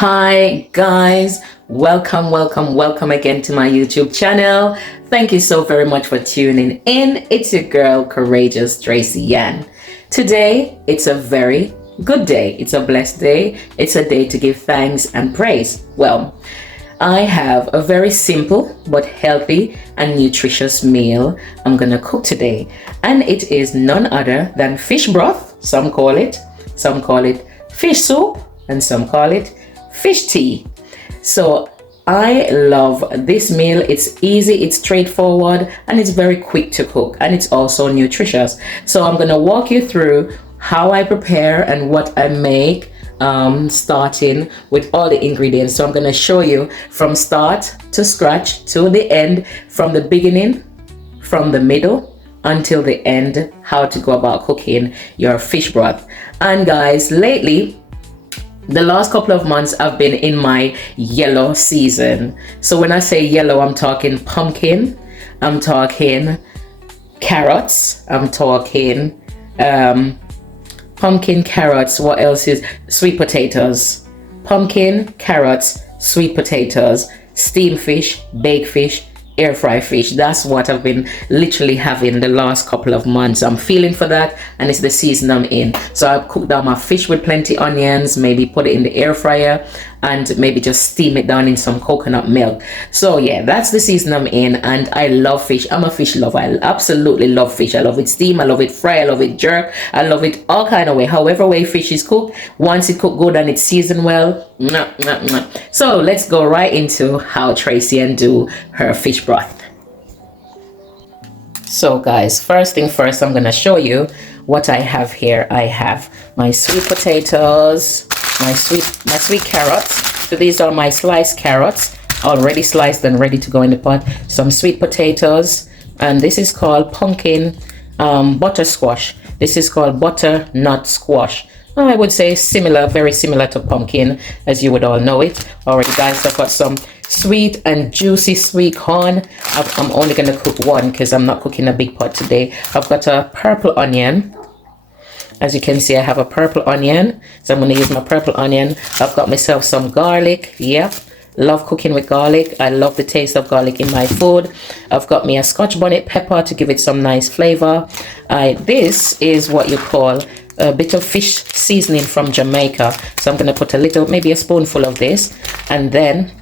Hi guys, welcome again to my YouTube channel. Thank you so very much for tuning in. It's your girl Courageous Tracy Yan. Today it's a very good day. It's a blessed day. It's a day to give thanks and praise. Well, I have a very simple but healthy and nutritious meal I'm gonna cook today, and it is none other than fish broth. Some call it fish soup, and some call it fish tea. So I love this meal. It's easy, it's straightforward, and it's very quick to cook, and it's also nutritious. So I'm gonna walk you through how I prepare and what I make, starting with all the ingredients. So I'm gonna show you from start to scratch to the end, from the beginning, from the middle until the end, how to go about cooking your fish broth. And guys, lately, the last couple of months I've been in my yellow season. So when I say yellow, I'm talking pumpkin, I'm talking carrots, I'm talking pumpkin, carrots, what else is sweet potatoes, pumpkin, carrots, sweet potatoes, steamed fish, baked fish, air fry fish. That's what I've been literally having the last couple of months. I'm feeling for that, and it's the season I'm in. So I've cooked down my fish with plenty onions, maybe put it in the air fryer, and maybe just steam it down in some coconut milk. So yeah, that's the season I'm in, and I love fish. I'm a fish lover. I absolutely love fish. I love it steam, I love it fry, I love it jerk, I love it all kind of way. However way fish is cooked, once it cooked good and it's seasoned well, mwah, mwah, mwah. So let's go right into how Tracy and do her fish broth. So guys, first thing first, I'm gonna show you what I have here. I have my sweet potatoes, my sweet carrots. So these are my sliced carrots, already sliced and ready to go in the pot. Some sweet potatoes, and this is called pumpkin butter squash. This is called butternut squash. I would say similar, very similar to pumpkin, as you would all know it already. Guys, I've got some sweet and juicy sweet corn. I'm only gonna cook one because I'm not cooking a big pot today. I've got a purple onion. As you can see, I have a purple onion, so I'm gonna use my purple onion. I've got myself some garlic. Yep, love cooking with garlic. I love the taste of garlic in my food. I've got me a Scotch bonnet pepper to give it some nice flavor. This is what you call a bit of fish seasoning from Jamaica. So I'm gonna put a little, maybe a spoonful of this, and then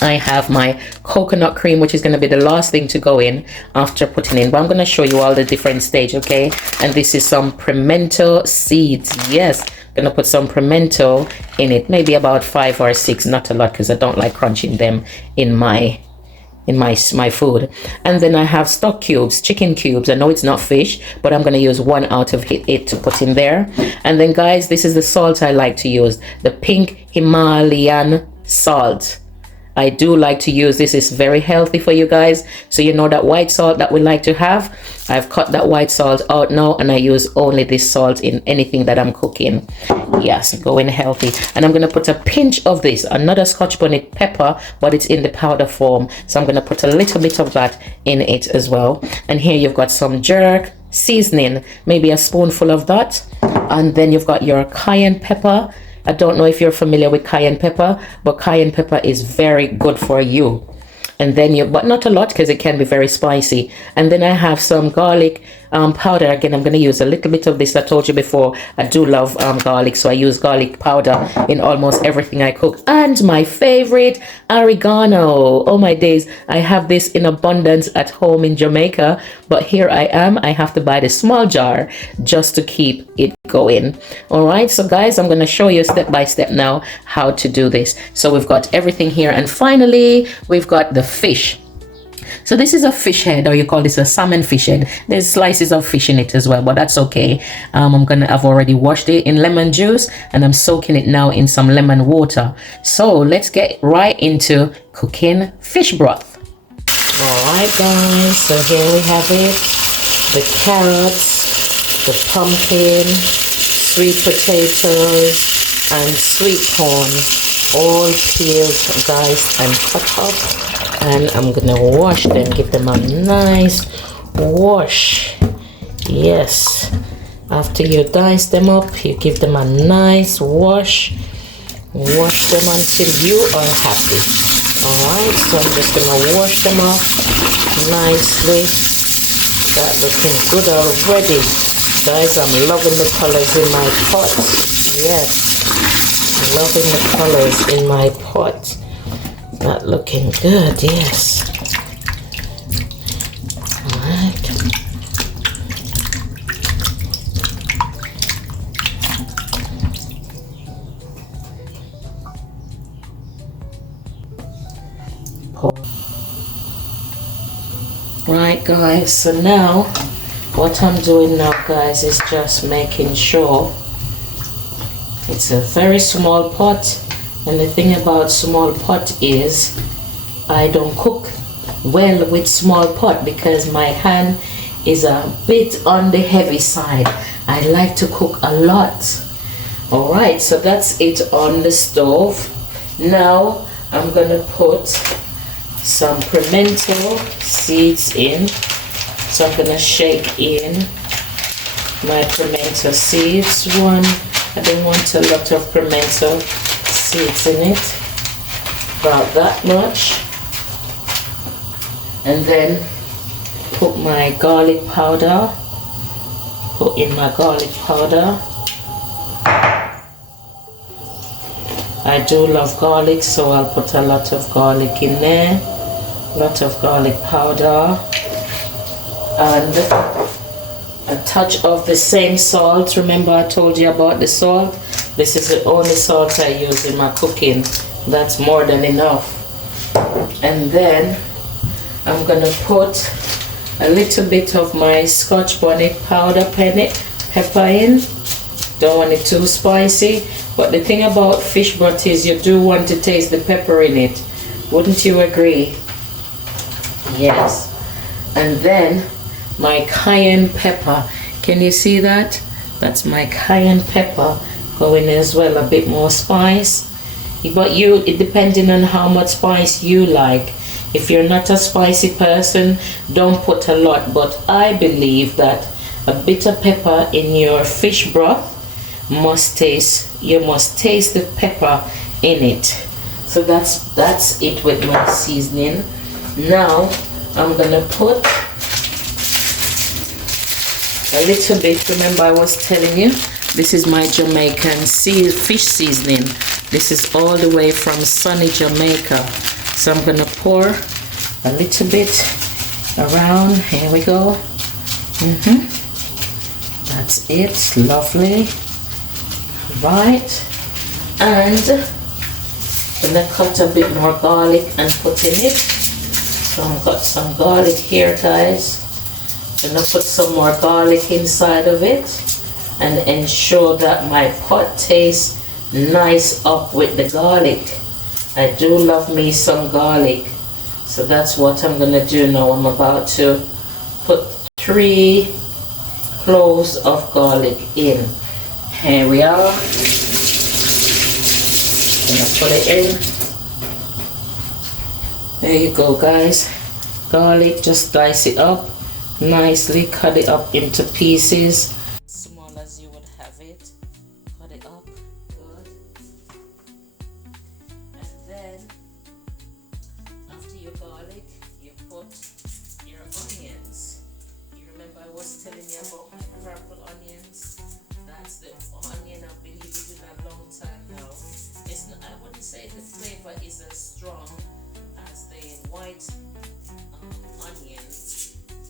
I have my coconut cream, which is going to be the last thing to go in after putting in. But I'm going to show you all the different stage, okay? And this is some pimento seeds. Yes, I'm going to put some pimento in it, maybe about 5 or 6, not a lot, because I don't like crunching them in my food. And then I have stock cubes, chicken cubes. I know it's not fish, but I'm going to use one out of it to put in there. And then guys, this is the salt I like to use, the pink Himalayan salt. I do like to use this. It's very healthy for you guys. So you know that white salt that we like to have, I've cut that white salt out now, and I use only this salt in anything that I'm cooking. Yes, going healthy. And I'm gonna put a pinch of this, another Scotch bonnet pepper, but it's in the powder form. So I'm gonna put a little bit of that in it as well. And here you've got some jerk seasoning, maybe a spoonful of that. And then you've got your cayenne pepper. I don't know if you're familiar with cayenne pepper, but cayenne pepper is very good for you. And then but not a lot, because it can be very spicy. And then I have some garlic powder. Again, I'm going to use a little bit of this. I told you before, I do love garlic, so I use garlic powder in almost everything I cook. And my favorite, oregano. Oh my days, I have this in abundance at home in Jamaica, but here I am, I have to buy the small jar just to keep it going. All right, so guys, I'm going to show you step by step now how to do this. So we've got everything here, and finally we've got the fish. So this is a fish head, or you call this a salmon fish head. There's slices of fish in it as well, but that's okay. I've already washed it in lemon juice, and I'm soaking it now in some lemon water. So let's get right into cooking fish broth. All right guys, so here we have it, the carrots, the pumpkin, sweet potatoes, and sweet corn, all peeled, guys, and cut up. And I'm gonna wash them, give them a nice wash. Yes, after you dice them up, you give them a nice wash. Wash them until you are happy. Alright, so I'm just gonna wash them off nicely. That looking good already. Guys, I'm loving the colors in my pot. Yes, loving the colors in my pot. That looking good, yes. Alright. Right guys, so now what I'm doing now guys is just making sure it's a very small pot, and the thing about small pot is I don't cook well with small pot because my hand is a bit on the heavy side. I like to cook a lot. Alright, so that's it on the stove. Now I'm gonna put some pimento seeds in. So I'm gonna shake in my pimento seeds. I don't want a lot of pimento seeds in it, about that much. And then put my garlic powder. Put in my garlic powder. I do love garlic, so I'll put a lot of garlic in there. A lot of garlic powder. And a touch of the same salt. Remember I told you about the salt? This is the only salt I use in my cooking. That's more than enough. And then I'm gonna put a little bit of my Scotch bonnet powder pepper in. Don't want it too spicy, but the thing about fish broth is you do want to taste the pepper in it. Wouldn't you agree? Yes. And then my cayenne pepper. Can you see that? That's my cayenne pepper going as well, a bit more spice. But it depending on how much spice you like. If you're not a spicy person, don't put a lot, but I believe that a bit of pepper in your fish broth you must taste the pepper in it. So that's it with my seasoning. Now I'm gonna put a little bit. Remember I was telling you, this is my Jamaican fish seasoning. This is all the way from sunny Jamaica. So I'm gonna pour a little bit around. Here we go. That's it. Lovely. Right. And I'm gonna cut a bit more garlic and put in it. So I've got some garlic here, guys. I'm gonna put some more garlic inside of it and ensure that my pot tastes nice up with the garlic. I do love me some garlic, so that's what I'm gonna do now. I'm about to put 3 cloves of garlic in. Here we are. Gonna put it in. There you go, guys. Garlic, just dice it up nicely, cut it up into pieces, small as you would have it. Cut it up good. And then after your garlic, you put your onions. You remember I was telling you about my purple onions? That's the onion I've been using a long time now. It's not, I wouldn't say the flavor is as strong as the white onion.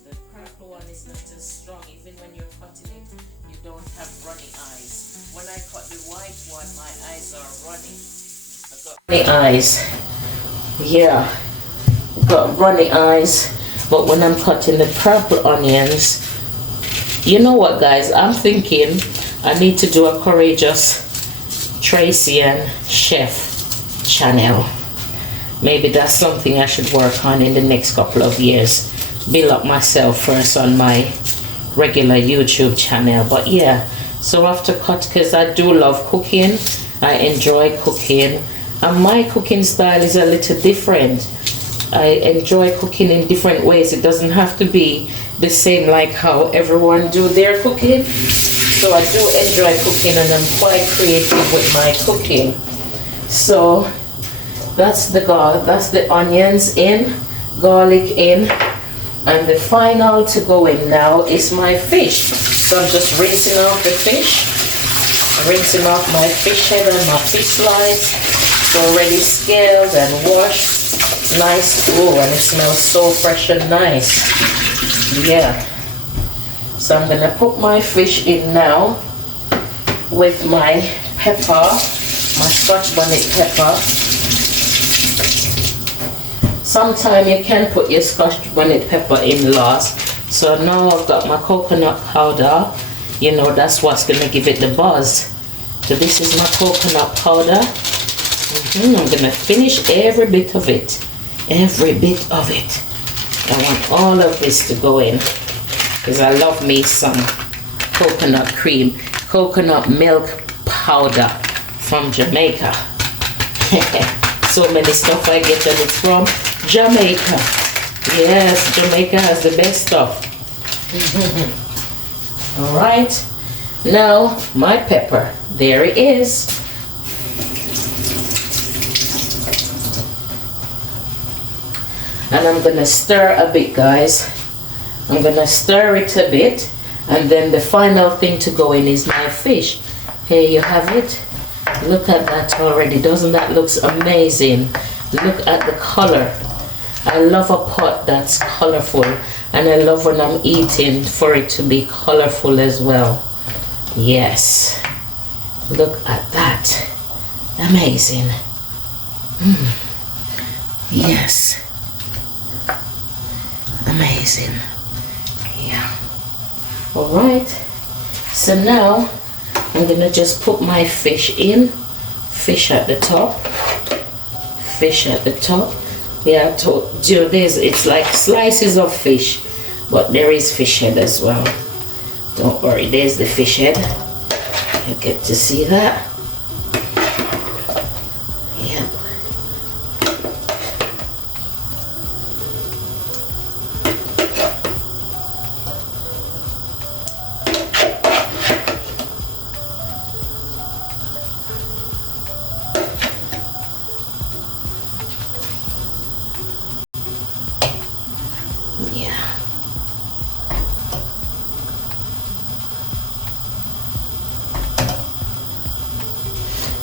The purple one is not as strong. Even when you're cutting it, you don't have runny eyes. When I cut the white one, my eyes are running. I've got runny eyes. Yeah, I've got runny eyes. But when I'm cutting the purple onions, you know what, guys? I'm thinking I need to do a courageous Tracy and Chef channel. Maybe that's something I should work on in the next couple of years. Build up myself first on my regular YouTube channel. But yeah, so I have to cut because I do love cooking. I enjoy cooking. And my cooking style is a little different. I enjoy cooking in different ways. It doesn't have to be the same like how everyone do their cooking. So I do enjoy cooking and I'm quite creative with my cooking. So that's the onions in, garlic in, and the final to go in now is my fish. So I'm just rinsing off the fish, rinsing off my fish head and my fish slice. It's already scaled and washed. It's nice. Oh, and it smells so fresh and nice. Yeah. So I'm gonna put my fish in now with my pepper, my Scotch bonnet pepper. Sometimes you can put your Scotch bonnet pepper in last. So now I've got my coconut powder. You know, that's what's gonna give it the buzz. So this is my coconut powder. I'm gonna finish every bit of it. Every bit of it. I want all of this to go in, because I love me some coconut cream, coconut milk powder from Jamaica. So many stuff I get, and it's from Jamaica. Yes, Jamaica has the best stuff. All right, now my pepper, there it is. And I'm gonna stir a bit, guys. I'm gonna stir it a bit, and then the final thing to go in is my fish. Here you have it. Look at that already. Doesn't that look amazing? Look at the color. I love a pot that's colorful, and I love when I'm eating for it to be colorful as well. Yes. Look at that. Amazing. Yes. Amazing. Yeah. All right. So now I'm gonna just put my fish in. Fish at the top. Fish at the top. Yeah, it's like slices of fish, but there is fish head as well. Don't worry, there's the fish head. You get to see that. Yeah.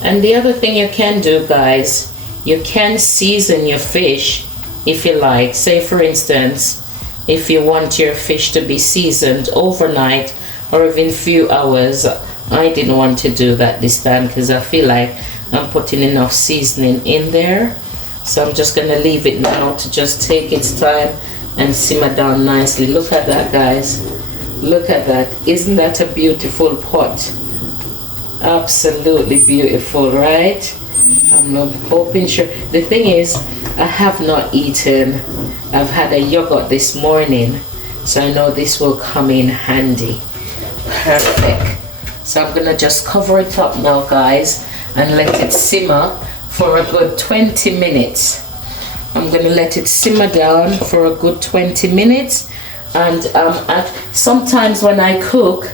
And the other thing you can do, guys, you can season your fish if you like. Say for instance, if you want your fish to be seasoned overnight or even few hours. I didn't want to do that this time because I feel like I'm putting enough seasoning in there. So I'm just gonna leave it now to just take its time and simmer down nicely. Look at that, guys. Look at that. Isn't that a beautiful pot? Absolutely beautiful, right? I'm not hoping sure. The thing is, I have not eaten. I've had a yogurt this morning, so I know this will come in handy. Perfect. So I'm gonna just cover it up now, guys, and let it simmer for a good 20 minutes. I'm gonna let it simmer down for a good 20 minutes. And sometimes when I cook,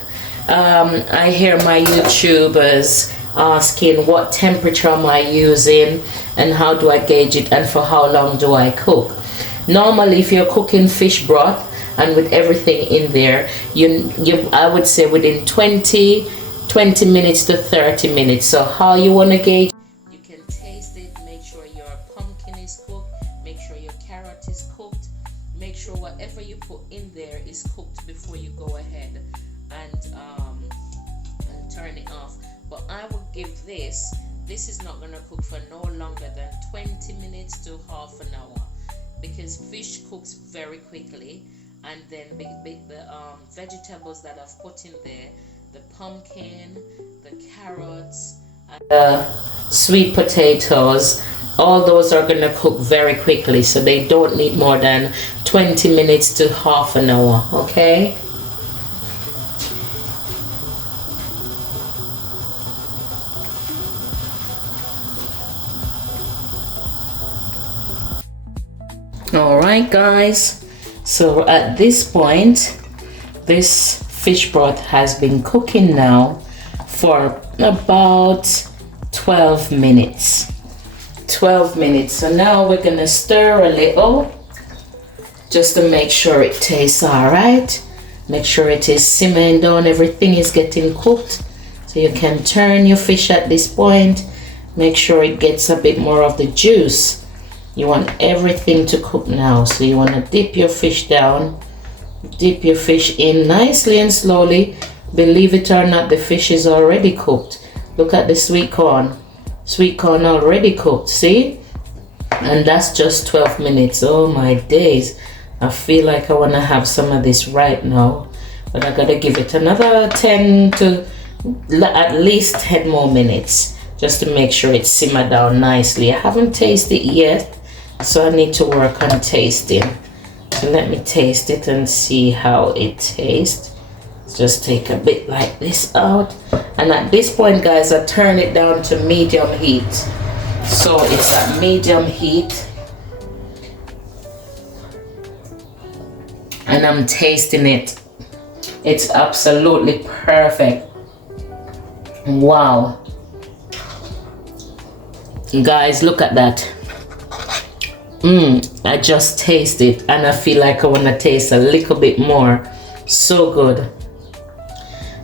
I hear my YouTubers asking what temperature am I using and how do I gauge it and for how long do I cook. Normally, if you're cooking fish broth and with everything in there, I would say within 20 minutes to 30 minutes. So how you want to gauge, you can taste it, make sure your pumpkin is cooked, make sure your carrot is cooked, make sure whatever you put in there is cooked before you go ahead and turn it off. But I will give this is not going to cook for no longer than 20 minutes to half an hour, because fish cooks very quickly. And then the vegetables that I've put in there, the pumpkin, the carrots, and the sweet potatoes, all those are going to cook very quickly, so they don't need more than 20 minutes to half an hour. Okay. All right, guys, so at this point this fish broth has been cooking now for about 12 minutes. 12 minutes. So now we're gonna stir a little just to make sure it tastes all right. Make sure it is simmering down, everything is getting cooked. So you can turn your fish at this point. Make sure it gets a bit more of the juice. You want everything to cook now. So you want to dip your fish down, dip your fish in nicely and slowly. Believe it or not, the fish is already cooked. Look at the sweet corn. Sweet corn already cooked, see? And that's just 12 minutes. Oh my days. I feel like I want to have some of this right now. But I gotta give it another 10 to at least 10 more minutes. Just to make sure it simmered down nicely. I haven't tasted it yet, so I need to work on tasting. So let me taste it and see how it tastes. Just take a bit like this out. And at this point, guys, I turn it down to medium heat. So it's at medium heat. And I'm tasting it. It's absolutely perfect. Wow. Guys, look at that. I just taste it and I feel like I want to taste a little bit more. So good.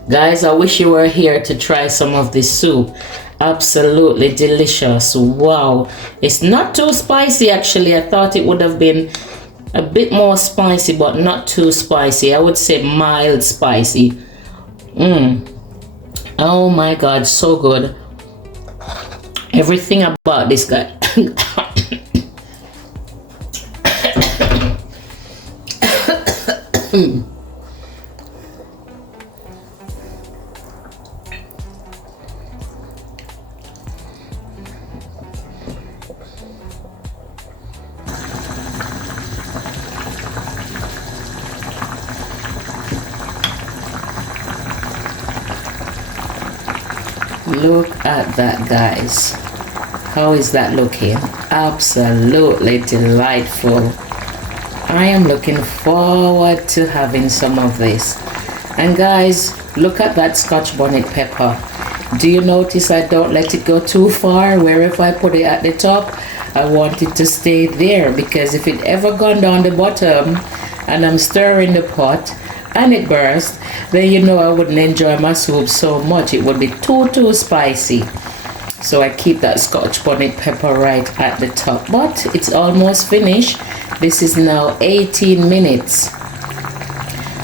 Guys, I wish you were here to try some of this soup. Absolutely delicious. Wow. It's not too spicy actually. I thought it would have been a bit more spicy, but not too spicy. I would say mild spicy. Oh my God, so good. Everything about this guy. Look at that, guys. How is that looking? Absolutely delightful. I am looking forward to having some of this. And guys, look at that Scotch bonnet pepper. Do you notice I don't let it go too far? Wherever I put it at the top, I want it to stay there, because if it ever gone down the bottom and I'm stirring the pot and it burst, then you know I wouldn't enjoy my soup so much. It would be too spicy. So I keep that Scotch bonnet pepper right at the top. But it's almost finished. This is now 18 minutes.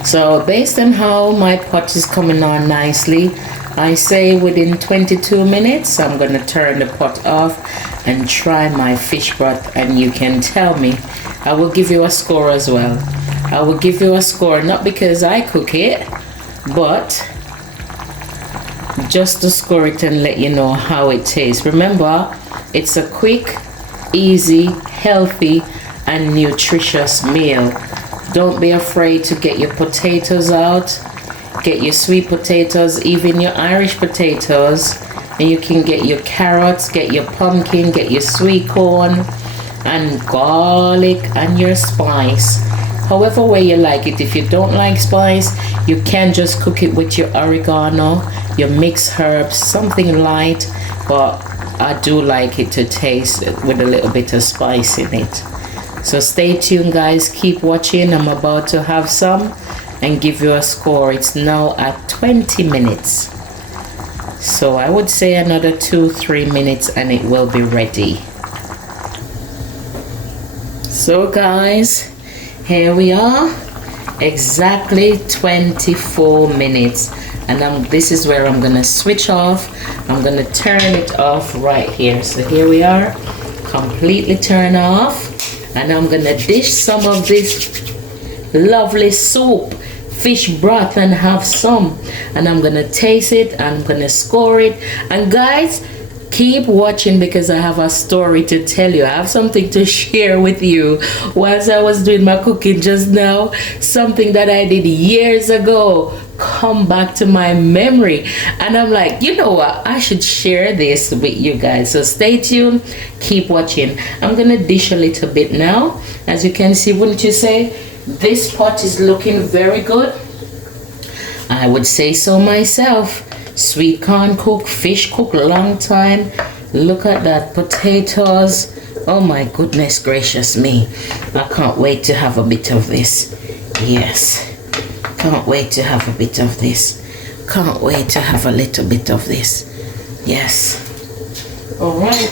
So based on how my pot is coming on nicely, I say within 22 minutes I'm going to turn the pot off and try my fish broth, and you can tell me. I will give you a score as well. I will give you a score, not because I cook it, but just to score it and let you know how it tastes. Remember, it's a quick, easy, healthy, and nutritious meal. Don't be afraid to get your potatoes out. Get your sweet potatoes, even your Irish potatoes. And you can get your carrots, get your pumpkin, get your sweet corn, and garlic, and your spice. However way you like it. If you don't like spice, you can just cook it with your oregano, your mixed herbs, something light. But I do like it to taste with a little bit of spice in it. So stay tuned, guys. Keep watching. I'm about to have some and give you a score. It's now at 20 minutes. So I would say another 2-3 minutes and it will be ready. So guys, here we are, exactly 24 minutes, and this is where I'm gonna switch off. I'm gonna turn it off right here. So here we are, completely turn off, and I'm gonna dish some of this lovely soup, fish broth, and have some, and I'm gonna taste it, I'm gonna score it. And guys, keep watching, because I have a story to tell you. I have something to share with you. Whilst I was doing my cooking just now, something that I did years ago come back to my memory, and I'm like, you know what, I should share this with you guys. So stay tuned, keep watching. I'm gonna dish a little bit now. As you can see, wouldn't you say this pot is looking very good? I would say so myself. Sweet corn cook, fish cook long time, Look at that, potatoes. Oh my goodness gracious me. I can't wait to have a bit of this. Yes. Can't wait to have a bit of this. Can't wait to have a little bit of this. Yes. All right.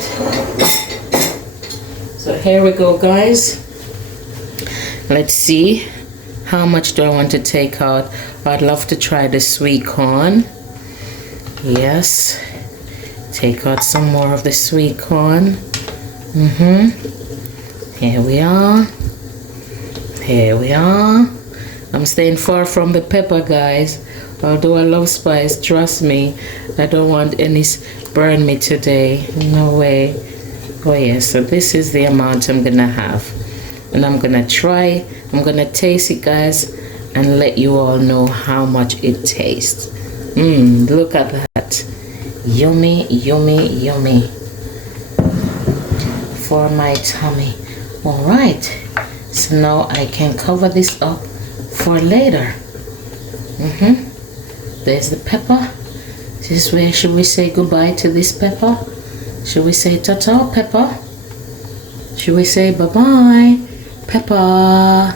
So here we go, guys. Let's see. How much do I want to take out? I'd love to try the sweet corn. Yes. Take out some more of the sweet corn. Here we are. Here we are. I'm staying far from the pepper, guys. Although I love spice, trust me, I don't want any burn me today. No way. Oh yeah, so this is the amount I'm gonna have. And I'm gonna try, I'm gonna taste it, guys, and let you all know how much it tastes. Look at that. Yummy, yummy, yummy. For my tummy. All right, so now I can cover this up for later. There's the pepper. This is where should we say goodbye to this pepper? Should we say ta-ta, pepper? Should we say bye-bye, pepper?